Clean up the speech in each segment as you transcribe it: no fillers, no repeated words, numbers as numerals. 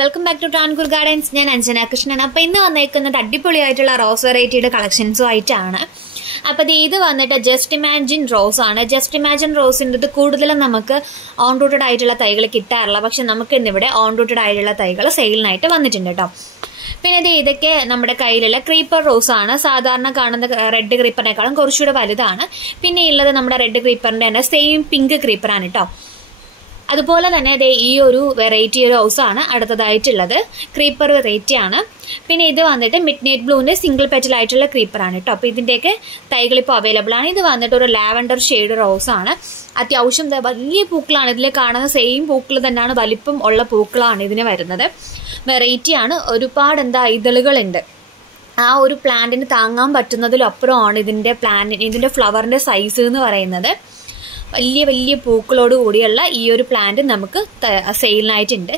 Welcome back to Travancore Gardens. ഞാൻ അഞ്ജന കൃഷ്ണൻ. അപ്പോൾ ഇന്ന് വന്നേക്കുന്നത് അടിപൊളിയായിട്ടുള്ള റോസ് വെറൈറ്റിയുടെ കളക്ഷൻസും ആയിട്ടാണ്. അപ്പോൾ ഇത് വന്നിട്ട് ജസ്റ്റ് ഇമാജിൻ റോസ് ആണ്. ജസ്റ്റ് ഇമാജിൻ റോസിൻ്റെ കൂടുതലും നമുക്ക് ഓൺ റൂട്ടഡ് ആയിട്ടുള്ള തൈകൾ കിട്ടാറില്ല. പക്ഷെ നമുക്ക് ഇന്നിവിടെ ഓൺ റൂട്ടഡ് ആയിട്ടുള്ള തൈകൾ സെയിലിനായിട്ട് വന്നിട്ടുണ്ട് കേട്ടോ. പിന്നെ ഇതൊക്കെ നമ്മുടെ കയ്യിലുള്ള ക്രീപ്പർ റോസ് ആണ്. സാധാരണ കാണുന്ന റെഡ് ക്രീപ്പറിനേക്കാളും കുറച്ചുകൂടെ വലുതാണ്. പിന്നെ ഉള്ളത് നമ്മുടെ റെഡ് ക്രീപ്പറിൻ്റെ തന്നെ സെയിം പിങ്ക് ക്രീപ്പറാണ് കേട്ടോ. അതുപോലെ തന്നെ ഈ ഒരു വെറൈറ്റി റോസാണ് അടുത്തതായിട്ടുള്ളത്. ക്രീപ്പർ വെറൈറ്റി ആണ്. പിന്നെ ഇത് വന്നിട്ട് മിഡ് നൈറ്റ് ബ്ലൂവിൻ്റെ സിംഗിൾ പെറ്റൽ ആയിട്ടുള്ള ക്രീപ്പറാണ് കേട്ടോ. അപ്പോൾ ഇതിൻ്റെയൊക്കെ തൈകൾ ഇപ്പോൾ അവൈലബിൾ ആണ്. ഇത് വന്നിട്ട് ഒരു ലാവൻഡർ ഷെയ്ഡ് റോസാണ്. അത്യാവശ്യം വലിയ പൂക്കളാണ്. ഇതിൽ കാണുന്ന സെയിം പൂക്കൾ തന്നെയാണ്, വലിപ്പം ഉള്ള പൂക്കളാണ് ഇതിന് വരുന്നത്. വെറൈറ്റി ആണ്. ഒരുപാട് ഇതളുകളുണ്ട്. ആ ഒരു പ്ലാന്റിന് താങ്ങാൻ പറ്റുന്നതിലപ്പുറമാണ് ഇതിൻ്റെ ഫ്ലവറിൻ്റെ സൈസ് എന്ന് പറയുന്നത്. വലിയ വലിയ പൂക്കളോട് കൂടിയുള്ള ഈ ഒരു പ്ലാന്റ് നമുക്ക് സെയിലിനായിട്ടുണ്ട്.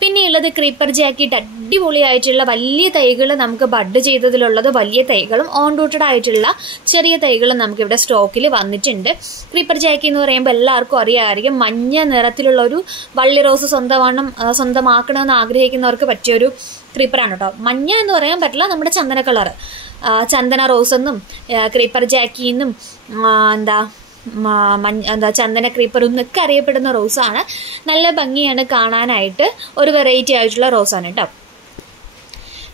പിന്നെയുള്ളത് ക്രീപ്പർ ജാക്കിയിട്ട് അടിപൊളിയായിട്ടുള്ള വലിയ തൈകൾ നമുക്ക് ബഡ് ചെയ്തതിലുള്ളത് വലിയ തൈകളും ഓൺ റൂട്ടഡ് ആയിട്ടുള്ള ചെറിയ തൈകളും നമുക്കിവിടെ സ്റ്റോക്കിൽ വന്നിട്ടുണ്ട്. ക്രീപ്പർ ജാക്കി എന്ന് പറയുമ്പോൾ എല്ലാവർക്കും അറിയാമായിരിക്കും. മഞ്ഞ നിറത്തിലുള്ള ഒരു വള്ളി റോസ് സ്വന്തമാക്കണമെന്ന് ആഗ്രഹിക്കുന്നവർക്ക് പറ്റിയൊരു ക്രീപ്പറാണ് കേട്ടോ. മഞ്ഞ എന്ന് പറയാൻ പറ്റില്ല, നമ്മുടെ ചന്ദന കളർ, ചന്ദന റോസ് എന്നും ക്രീപ്പർ ജാക്കി എന്നും ചന്ദന ക്രീപ്പർ എന്നൊക്കെ അറിയപ്പെടുന്ന റോസാണ്. നല്ല ഭംഗിയാണ് കാണാനായിട്ട്. ഒരു വെറൈറ്റി ആയിട്ടുള്ള റോസാണ് കേട്ടോ.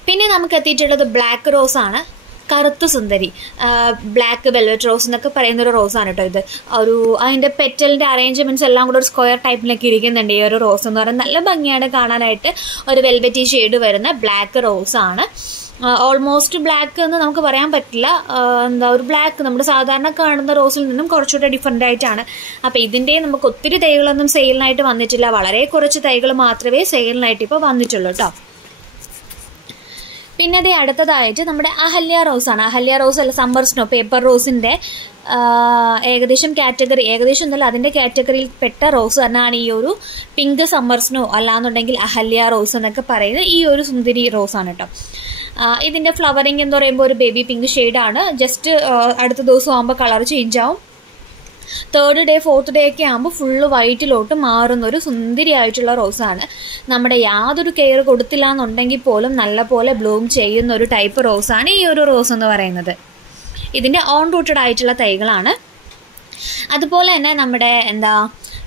പിന്നെ നമുക്ക് എത്തിയിട്ടുള്ളത് ബ്ലാക്ക് റോസാണ്. കറുത്ത സുന്ദരി, ബ്ലാക്ക് വെൽവെറ്റ് റോസ് എന്നൊക്കെ പറയുന്ന ഒരു റോസാണ് കേട്ടോ. ഇത് അതിൻ്റെ പെറ്റലിൻ്റെ അറേഞ്ച്മെന്റ്സ് എല്ലാം കൂടെ ഒരു സ്ക്വയർ ടൈപ്പിലൊക്കെ ഇരിക്കുന്നുണ്ട്. ഈ ഒരു റോസ് എന്ന് പറയുന്നത് നല്ല ഭംഗിയാണ് കാണാനായിട്ട്. ഒരു വെൽവെറ്റി ഷെയ്ഡ് വരുന്ന ബ്ലാക്ക് റോസാണ്. ഓൾമോസ്റ്റ് ബ്ലാക്ക് എന്ന് നമുക്ക് പറയാൻ പറ്റില്ല. ഒരു ബ്ലാക്ക് നമ്മുടെ സാധാരണ കാണുന്ന റോസിൽ നിന്നും കുറച്ചുകൂടെ ഡിഫറെൻ്റ് ആയിട്ടാണ്. അപ്പോൾ ഇതിൻ്റെ നമുക്ക് ഒത്തിരി തൈകളൊന്നും സെയിലിനായിട്ട് വന്നിട്ടില്ല. വളരെ കുറച്ച് തൈകൾ മാത്രമേ സെയിലിനായിട്ട് ഇപ്പോൾ വന്നിട്ടുള്ളൂ കേട്ടോ. പിന്നെ അടുത്തതായിട്ട് നമ്മുടെ അഹല്യ റോസാണ്. അഹല്യ റോസ് അല്ല, സമ്മർ സ്നോ പേപ്പർ റോസിൻ്റെ ഏകദേശം ഒന്നല്ല, അതിൻ്റെ കാറ്റഗറിയിൽ പെട്ട റോസ് തന്നെയാണ് ഈ ഒരു പിങ്ക് സമ്മർ സ്നോ, അല്ലാന്നുണ്ടെങ്കിൽ അഹല്യ റോസ് എന്നൊക്കെ പറയുന്നത് ഈ ഒരു സുന്ദരി റോസാണ് കേട്ടോ. ഇതിൻ്റെ ഫ്ലവറിങ് എന്ന് പറയുമ്പോൾ ഒരു ബേബി പിങ്ക് ഷെയ്ഡാണ്. ജസ്റ്റ് അടുത്ത ദിവസം ആകുമ്പോൾ കളർ ചേഞ്ച് ആവും. 3rd ഡേ 4th ഡേ ഒക്കെ ആകുമ്പോൾ ഫുള്ള് വൈറ്റിലോട്ട് മാറുന്ന ഒരു സുന്ദരിയായിട്ടുള്ള റോസാണ്. നമ്മുടെ യാതൊരു കെയർ കൊടുത്തില്ല എന്നുണ്ടെങ്കിൽ പോലും നല്ല പോലെ ബ്ലൂം ചെയ്യുന്ന ഒരു ടൈപ്പ് റോസാണ് ഈ ഒരു റോസ് എന്ന് പറയുന്നത്. ഇതിൻ്റെ ഓൺ റൂട്ടഡ് ആയിട്ടുള്ള തൈകളാണ്. അതുപോലെ തന്നെ നമ്മുടെ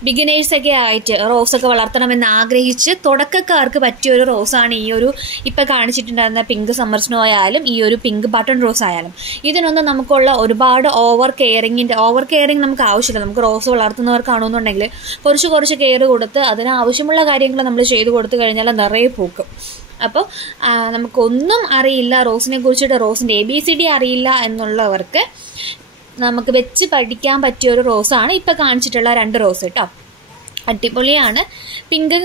ബിഗിനേഴ്സൊക്കെ ആയിട്ട് റോസൊക്കെ വളർത്തണമെന്ന് ആഗ്രഹിച്ച് തുടക്കക്കാർക്ക് പറ്റിയ ഒരു റോസാണ് ഈ ഒരു ഇപ്പം കാണിച്ചിട്ടുണ്ടായിരുന്ന പിങ്ക് സമ്മർ സ്നോ ആയാലും ഈ ഒരു പിങ്ക് ബട്ടൺ റോസ് ആയാലും. ഇതിനൊന്നും നമുക്കുള്ള ഒരുപാട് ഓവർ കെയറിങ് നമുക്ക് ആവശ്യമില്ല. നമുക്ക് റോസ് വളർത്തുന്നവർക്കാണെന്നുണ്ടെങ്കിൽ കുറച്ച് കെയർ കൊടുത്ത് അതിനാവശ്യമുള്ള കാര്യങ്ങൾ നമ്മൾ ചെയ്തു കൊടുത്തു കഴിഞ്ഞാൽ നിറയെ പൂക്കും. അപ്പോൾ നമുക്കൊന്നും അറിയില്ല റോസിനെ കുറിച്ചിട്ട്, റോസിൻ്റെ ABCD അറിയില്ല എന്നുള്ളവർക്ക് നമുക്ക് വെച്ച് പഠിക്കാൻ പറ്റിയ ഒരു റോസാണ് ഇപ്പം കാണിച്ചിട്ടുള്ള 2 റോസ് കേട്ടോ. അടിപൊളിയാണ്. പിങ്ക്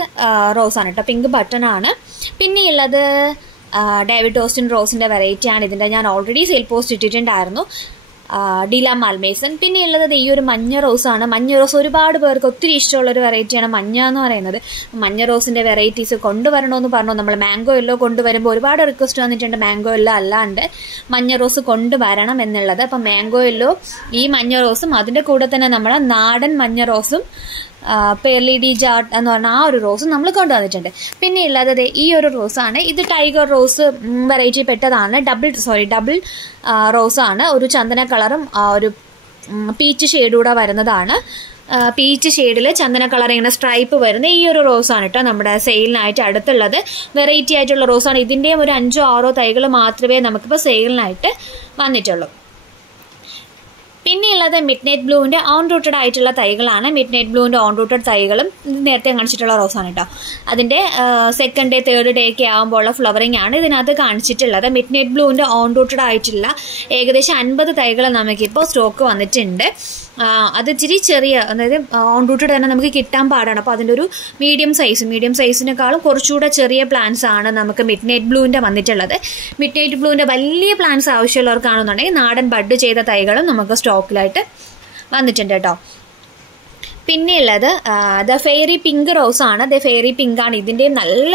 റോസാണ് കേട്ടോ, പിങ്ക് ബട്ടൺ ആണ്. പിന്നെയുള്ളത് ഡേവിഡ് ഓസ്റ്റിൻ റോസിൻ്റെ വെറൈറ്റിയാണ്. ഇതിൻ്റെ ഞാൻ ഓൾറെഡി സെയിൽ പോസ്റ്റ് ഇട്ടിട്ടുണ്ടായിരുന്നു, ഡീല മാൽമേസൺ. പിന്നെയുള്ളത് ഈ ഒരു മഞ്ഞ റോസാണ്. മഞ്ഞ റോസ് ഒരുപാട് പേർക്ക് ഒത്തിരി ഇഷ്ടമുള്ളൊരു വെറൈറ്റിയാണ് മഞ്ഞ എന്ന് പറയുന്നത്. മഞ്ഞ റോസിൻ്റെ വെറൈറ്റീസ് കൊണ്ടുവരണമെന്ന് പറഞ്ഞു. നമ്മൾ മാംഗോ യെല്ലോ കൊണ്ടുവരുമ്പോൾ ഒരുപാട് റിക്വസ്റ്റ് വന്നിട്ടുണ്ട് മാംഗോ യെല്ലോ അല്ലാണ്ട് മഞ്ഞ റോസ് കൊണ്ടുവരണം എന്നുള്ളത്. അപ്പം മാംഗോ യെല്ലോ, ഈ മഞ്ഞ റോസും അതിൻ്റെ കൂടെ തന്നെ നമ്മുടെ നാടൻ മഞ്ഞ റോസും പേർലി ഡി ജാട്ട് എന്ന് പറഞ്ഞ ആ ഒരു റോസും നമ്മൾ കൊണ്ടുവന്നിട്ടുണ്ട്. പിന്നെ ഉള്ളത് ഈ ഒരു റോസാണ്. ഇത് ടൈഗർ റോസ് വെറൈറ്റി പെട്ടതാണ്. ഡബിൾ റോസാണ്. ഒരു ചന്ദന കളറും ഒരു പീച്ച് ഷെയ്ഡൂടെ വരുന്നതാണ്. പീച്ച് ഷെയ്ഡിൽ ചന്ദന കളർ ഇങ്ങനെ സ്ട്രൈപ്പ് വരുന്ന ഈ ഒരു റോസാണ് കേട്ടോ നമ്മുടെ സെയിലിനായിട്ട് അടുത്തുള്ളത്. വെറൈറ്റി ആയിട്ടുള്ള റോസാണ്. ഇതിൻ്റെയും ഒരു 5-6 തൈകൾ മാത്രമേ നമുക്കിപ്പോൾ സെയിലിനായിട്ട് വന്നിട്ടുള്ളൂ. പിന്നെയുള്ളത് മിഡ് നൈറ്റ് ബ്ലൂവിൻ്റെ ഓൺ റൂട്ടഡ് ആയിട്ടുള്ള തൈകളാണ്. മിഡ് നൈറ്റ് ബ്ലൂവിൻ്റെ ഓൺ റൂട്ടഡ് തൈകളും നേരത്തെ കാണിച്ചിട്ടുള്ള റോസാണ് കേട്ടോ. അതിൻ്റെ 2nd ഡേ 3rd ഡേ ഒക്കെ ആകുമ്പോഴുള്ള ഫ്ലവറിംഗ് ആണ് ഇതിനകത്ത് കാണിച്ചിട്ടുള്ളത്. മിഡ് നൈറ്റ് ബ്ലൂവിൻ്റെ ഓൺ റൂട്ടഡ് ആയിട്ടുള്ള ഏകദേശം 50 തൈകൾ നമുക്കിപ്പോൾ സ്റ്റോക്ക് വന്നിട്ടുണ്ട്. അത് ഇച്ചിരി ചെറിയ, അതായത് ഓൺ റൂട്ടഡ് തന്നെ നമുക്ക് കിട്ടാൻ പാടാണ്. അപ്പോൾ അതിൻ്റെ ഒരു മീഡിയം സൈസിനേക്കാളും കുറച്ചുകൂടെ ചെറിയ പ്ലാന്റ്സ് ആണ് നമുക്ക് മിഡ് നൈറ്റ് ബ്ലൂവിൻ്റെ വന്നിട്ടുള്ളത്. മിഡ് നൈറ്റ് ബ്ലൂവിൻ്റെ വലിയ പ്ലാന്റ്സ് ആവശ്യമുള്ളവർക്കാണെന്നുണ്ടെങ്കിൽ നാടൻ ബഡ് ചെയ്ത തൈകളും നമുക്ക് സ്റ്റോക്കിലായിട്ട് വന്നിട്ടുണ്ട് കേട്ടോ. പിന്നെയുള്ളത് ദ ഫെയറി പിങ്ക് റോസാണ്. ഫെയറി പിങ്കാണ്. ഇതിൻ്റെ നല്ല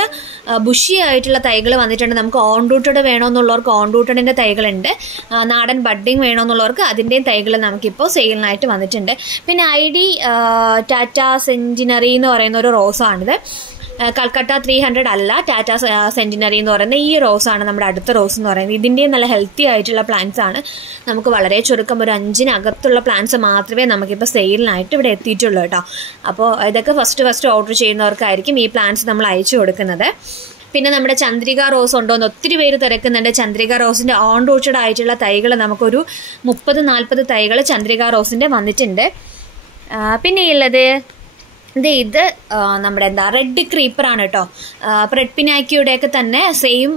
ബുഷി ആയിട്ടുള്ള തൈകൾ വന്നിട്ടുണ്ട്. നമുക്ക് ഓൺ റൂട്ടഡ് വേണമെന്നുള്ളവർക്ക് ഓൺ റൂട്ടഡിൻ്റെ തൈകളുണ്ട്. നാടൻ ബഡ്ഡിങ് വേണമെന്നുള്ളവർക്ക് അതിൻ്റെയും തൈകൾ നമുക്കിപ്പോൾ സെയിലിനായിട്ട് വന്നിട്ടുണ്ട്. പിന്നെ ടാറ്റ സെഞ്ചിനറി എന്ന് പറയുന്ന ഒരു റോസാണിത്. കൽക്കട്ട 300 അല്ല, ടാറ്റ സെന്റിനറി എന്ന് പറയുന്ന ഈ റോസാണ് നമ്മുടെ അടുത്ത റോസ് എന്ന് പറയുന്നത്. ഇതിൻ്റെയും നല്ല ഹെൽത്തി ആയിട്ടുള്ള പ്ലാന്റ്സ് ആണ്. നമുക്ക് വളരെ ചുരുക്കം ഒരു 5-നകത്തുള്ള പ്ലാന്റ്സ് മാത്രമേ നമുക്കിപ്പോൾ സെയിലിനായിട്ട് ഇവിടെ എത്തിയിട്ടുള്ളൂ കേട്ടോ. അപ്പോൾ ഇതൊക്കെ ഫസ്റ്റ് ഓർഡർ ചെയ്യുന്നവർക്കായിരിക്കും ഈ പ്ലാന്റ്സ് നമ്മൾ അയച്ചു കൊടുക്കുന്നത്. പിന്നെ നമ്മുടെ ചന്ദ്രിക റോസ് ഉണ്ടോയെന്ന് ഒത്തിരി പേര് തിരക്കുന്നുണ്ട്. ചന്ദ്രിക റോസിൻ്റെ ഓൺ റൂട്ടഡ് ആയിട്ടുള്ള തൈകൾ നമുക്കൊരു 30-40 തൈകൾ ചന്ദ്രിക റോസിൻ്റെ വന്നിട്ടുണ്ട്. പിന്നെ ഉള്ളത് ഇത് നമ്മുടെ റെഡ് ക്രീപ്പറാണ് കേട്ടോ. റെഡ് പിനാക്കിയുടെയൊക്കെ തന്നെ സെയിം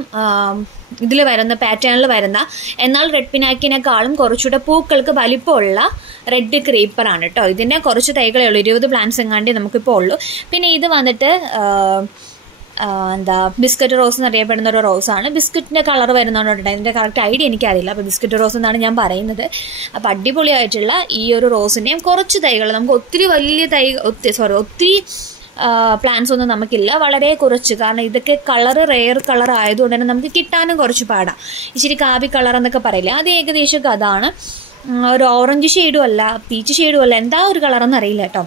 ഇതിൽ വരുന്ന പാറ്റേണിൽ വരുന്ന, എന്നാൽ റെഡ് പിനാക്കിനേക്കാളും കുറച്ചുകൂടെ പൂക്കൾക്ക് വലിപ്പമുള്ള റെഡ് ക്രീപ്പറാണ് കേട്ടോ. ഇതിൻ്റെ കുറച്ച് തൈകളേ ഉള്ളൂ, 20 പ്ലാന്റ്സ് എങ്ങാണ്ടി നമുക്കിപ്പോൾ ഉള്ളൂ. പിന്നെ ഇത് വന്നിട്ട് ബിസ്ക്കറ്റ് റോസ് എന്നറിയപ്പെടുന്ന ഒരു റോസാണ്. ബിസ്ക്കറ്റിൻ്റെ കളർ വരുന്നതുകൊണ്ട് ഇതിൻ്റെ കറക്റ്റ് ഐഡിയ എനിക്കറിയില്ല. അപ്പോൾ ബിസ്ക്കറ്റ് റോസ് എന്നാണ് ഞാൻ പറയുന്നത്. അപ്പോൾ അടിപൊളിയായിട്ടുള്ള ഈ ഒരു റോസിൻ്റെയും കുറച്ച് തൈകൾ, നമുക്ക് ഒത്തിരി വലിയ ഒത്തിരി പ്ലാന്റ്സ് ഒന്നും നമുക്കില്ല, വളരെ കുറച്ച്. കാരണം ഇതൊക്കെ റെയർ കളർ ആയതുകൊണ്ട് തന്നെ നമുക്ക് കിട്ടാനും കുറച്ച് പാടാം. ഇച്ചിരി കാവി കളർ എന്നൊക്കെ പറയില്ല, അത് ഏകദേശം അതാണ്. ഒരു ഓറഞ്ച് ഷെയ്ഡും അല്ല, പീച്ച് ഷെയ്ഡും അല്ല, എന്താ ഒരു കളറെന്ന് അറിയില്ല കേട്ടോ.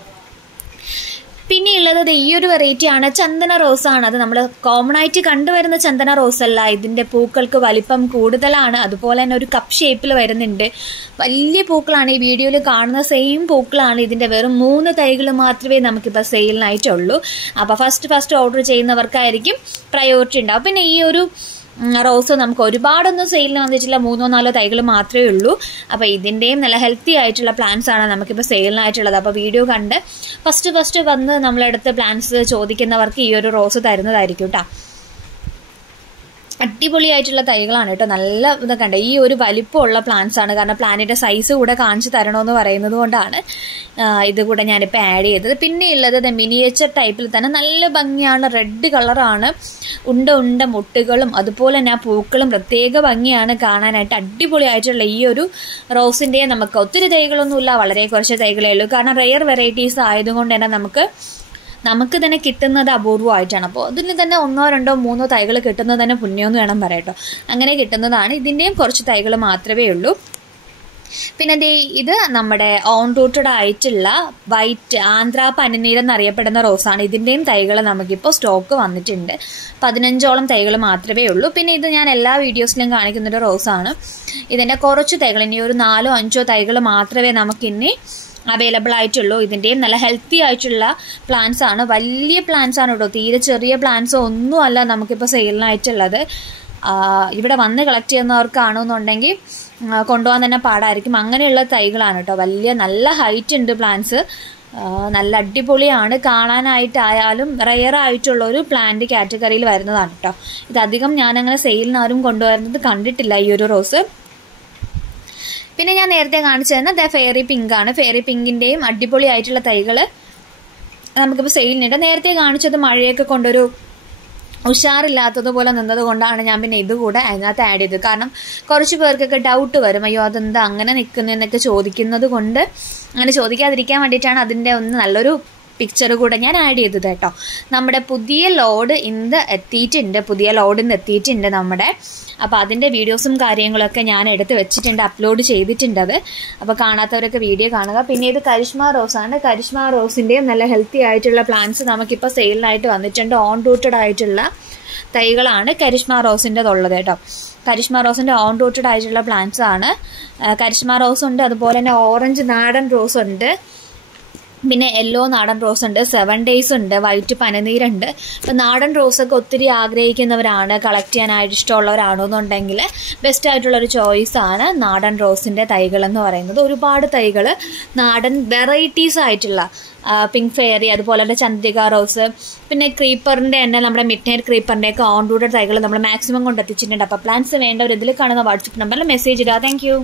പിന്നെ ഉള്ളത് ഈ ഒരു വെറൈറ്റിയാണ്, ചന്ദന റോസാണ്. അത് നമ്മൾ കോമൺ ആയിട്ട് കണ്ടുവരുന്ന ചന്ദന റോസ് അല്ല. ഇതിൻ്റെ പൂക്കൾക്ക് വലിപ്പം കൂടുതലാണ്, അതുപോലെ തന്നെ ഒരു കപ്പ് ഷേപ്പിൽ വരുന്നുണ്ട്. വലിയ പൂക്കളാണ്, ഈ വീഡിയോയിൽ കാണുന്ന സെയിം പൂക്കളാണ്. ഇതിൻ്റെ വെറും 3 തൈകൾ മാത്രമേ നമുക്കിപ്പോൾ സെയിലിനായിട്ടുള്ളൂ. അപ്പോൾ ഫസ്റ്റ് ഓർഡർ ചെയ്യുന്നവർക്കായിരിക്കും പ്രയോറിറ്റി ഉണ്ടാവും. പിന്നെ ഈ ഒരു റോസ് നമുക്ക് ഒരുപാടൊന്നും സെയിലിന് വന്നിട്ടില്ല, 3-4 തൈകൾ മാത്രമേ ഉള്ളൂ. അപ്പോൾ ഇതിൻ്റെയും നല്ല ഹെൽത്തി ആയിട്ടുള്ള പ്ലാന്റ്സ് ആണ് നമുക്കിപ്പോൾ സെയിലിനായിട്ടുള്ളത്. അപ്പോൾ വീഡിയോ കണ്ട് ഫസ്റ്റ് വന്ന് നമ്മളടുത്ത് പ്ലാന്റ്സ് ചോദിക്കുന്നവർക്ക് ഈ ഒരു റോസ് തരുന്നതായിരിക്കും കേട്ടോ. അടിപൊളിയായിട്ടുള്ള തൈകളാണ് കേട്ടോ. നല്ല ഇതൊക്കെ ഉണ്ട്. ഈ ഒരു വലിപ്പമുള്ള പ്ലാന്റ്സ് ആണ്, കാരണം പ്ലാന്റിൻ്റെ സൈസ് കൂടെ കാണിച്ചു തരണമെന്ന് പറയുന്നത് കൊണ്ടാണ് ഇത് കൂടെ ഞാനിപ്പോൾ ആഡ് ചെയ്തത്. പിന്നെ ഉള്ളത് മിനിയേച്ചർ ടൈപ്പിൽ തന്നെ നല്ല ഭംഗിയാണ്, റെഡ് കളറാണ്. ഉണ്ട മുട്ടുകളും അതുപോലെ തന്നെ ആ പൂക്കളും പ്രത്യേക ഭംഗിയാണ് കാണാനായിട്ട്. അടിപൊളിയായിട്ടുള്ള ഈ ഒരു റോസിൻ്റെ നമുക്ക് ഒത്തിരി തൈകളൊന്നുമില്ല, വളരെ കുറച്ച് തൈകളേ ഉള്ളൂ. കാരണം റെയർ വെറൈറ്റീസ് ആയതുകൊണ്ട് തന്നെ നമുക്ക് തന്നെ കിട്ടുന്നത് അപൂർവമായിട്ടാണ്. അപ്പോൾ അതിൽ തന്നെ 1-2-3 തൈകൾ കിട്ടുന്നത് തന്നെ പുണ്യമെന്ന് വേണം പറയട്ടോ. അങ്ങനെ കിട്ടുന്നതാണ്. ഇതിൻ്റെയും കുറച്ച് തൈകൾ മാത്രമേ ഉള്ളൂ. പിന്നെ ഇത് നമ്മുടെ ഓൺ റൂട്ടഡ് ആയിട്ടുള്ള വൈറ്റ് ആന്ധ്ര പനിനീർ എന്നറിയപ്പെടുന്ന റോസാണ്. ഇതിൻ്റെയും തൈകൾ നമുക്കിപ്പോൾ സ്റ്റോക്ക് വന്നിട്ടുണ്ട്. 15ഓളം തൈകൾ മാത്രമേ ഉള്ളൂ. പിന്നെ ഇത് ഞാൻ എല്ലാ വീഡിയോസിലും കാണിക്കുന്നൊരു റോസാണ്. ഇതിൻ്റെ കുറച്ച് തൈകൾ, ഇനി ഒരു 4-5 തൈകൾ മാത്രമേ നമുക്കിനി അവൈലബിൾ ആയിട്ടുള്ളൂ. ഇതിൻ്റെയും നല്ല ഹെൽത്തി ആയിട്ടുള്ള പ്ലാന്റ്സ് ആണ്, വലിയ പ്ലാന്റ്സ് ആണ് കേട്ടോ. തീരെ ചെറിയ പ്ലാന്റ്സ് ഒന്നുമല്ല നമുക്കിപ്പോൾ സെയിലിനായിട്ടുള്ളത്. ഇവിടെ വന്ന് കളക്ട് ചെയ്യുന്നവർക്കാണെന്നുണ്ടെങ്കിൽ കൊണ്ടുപോകാൻ തന്നെ പാടായിരിക്കും. അങ്ങനെയുള്ള തൈകളാണ് കേട്ടോ. നല്ല ഹൈറ്റ് ഉണ്ട് പ്ലാന്റ്സ്, നല്ല അടിപൊളിയാണ് കാണാനായിട്ടായാലും. റെയർ ആയിട്ടുള്ള ഒരു പ്ലാന്റ് കാറ്റഗറിയിൽ വരുന്നതാണ് കേട്ടോ. ഇതധികം ഞാനങ്ങനെ സെയിലിന് ആരും കൊണ്ടുവരുന്നത് കണ്ടിട്ടില്ല ഈ ഒരു റോസ്. പിന്നെ ഞാൻ നേരത്തെ കാണിച്ചു തന്ന ഫെയറി പിങ്ക് ആണ്. ഫെയറി പിങ്കിൻ്റെയും അടിപൊളിയായിട്ടുള്ള തൈകൾ നമുക്കിപ്പോൾ സെയിലിനുണ്ട്. നേരത്തെ കാണിച്ചത് മഴയൊക്കെ കൊണ്ടൊരു ഉഷാറില്ലാത്തതുപോലെ നിന്നത് കൊണ്ടാണ് ഞാൻ പിന്നെ ഇതുകൂടെ അതിനകത്ത് ആഡ് ചെയ്തത്. കാരണം കുറച്ച് പേർക്കൊക്കെ ഡൗട്ട് വരും, അയ്യോ അതെന്താ അങ്ങനെ നിൽക്കുന്നതെന്നൊക്കെ ചോദിക്കുന്നത് കൊണ്ട് അങ്ങനെ ചോദിക്കാതിരിക്കാൻ വേണ്ടിയിട്ടാണ് അതിൻ്റെ നല്ലൊരു പിക്ചർ കൂടെ ഞാൻ ആഡ് ചെയ്തത് കേട്ടോ. നമ്മുടെ പുതിയ ലോഡ് ഇന്ന് എത്തിയിട്ടുണ്ട് നമ്മുടെ. അപ്പോൾ അതിൻ്റെ വീഡിയോസും കാര്യങ്ങളൊക്കെ ഞാൻ എടുത്ത് വെച്ചിട്ടുണ്ട്, അപ്ലോഡ് ചെയ്തിട്ടുണ്ട് അത്. അപ്പോൾ കാണാത്തവരൊക്കെ വീഡിയോ കാണുക. പിന്നെ ഇത് കരിഷ്മ റോസാണ്. കരിഷ്മ റോസിൻ്റെയും നല്ല ഹെൽത്തി ആയിട്ടുള്ള പ്ലാന്റ്സ് നമുക്കിപ്പോൾ സെയിലിനായിട്ട് വന്നിട്ടുണ്ട്. ഓൺ റൂട്ടഡ് ആയിട്ടുള്ള തൈകളാണ് കരിഷ്മ റോസിൻ്റെതുള്ളത് കേട്ടോ. കരിഷ്മ റോസിൻ്റെ ഓൺ റൂട്ടഡ് ആയിട്ടുള്ള പ്ലാന്റ്സ് ആണ്. കരിഷ്മ റോസ് ഉണ്ട്, അതുപോലെ തന്നെ ഓറഞ്ച് നാടൻ റോസ് ഉണ്ട്, പിന്നെ യെല്ലോ നാടൻ റോസ് ഉണ്ട്, 7 days ഉണ്ട്, വൈറ്റ് പനിനീരുണ്ട്. അപ്പം നാടൻ റോസൊക്കെ ഒത്തിരി ആഗ്രഹിക്കുന്നവരാണ്, കളക്ട് ചെയ്യാനായിട്ട് ഇഷ്ടമുള്ളവരാണെന്നുണ്ടെങ്കിൽ ബെസ്റ്റ് ആയിട്ടുള്ളൊരു ചോയ്സാണ് നാടൻ റോസിൻ്റെ തൈകളെന്ന് പറയുന്നത്. ഒരുപാട് തൈകൾ നാടൻ വെറൈറ്റീസ് ആയിട്ടുള്ള പിങ്ക് ഫെയറി, അതുപോലെ തന്നെ ചന്ദ്രിക റോസ്, പിന്നെ ക്രീപ്പറിൻ്റെ തന്നെ നമ്മുടെ മിഡ് നൈറ്റ് ക്രീപ്പറിൻ്റെ ഒക്കെ ഓൺ റൂട്ടഡ് തൈകൾ നമ്മൾ മാക്സിമം കൊണ്ടെത്തിച്ചിട്ടുണ്ട്. അപ്പോൾ പ്ലാന്റ്സ് വേണ്ടവർ ഇതിൽ കാണുന്ന വാട്സപ്പ് നമ്പറിൽ മെസ്സേജ് ഇടുക. Thank you.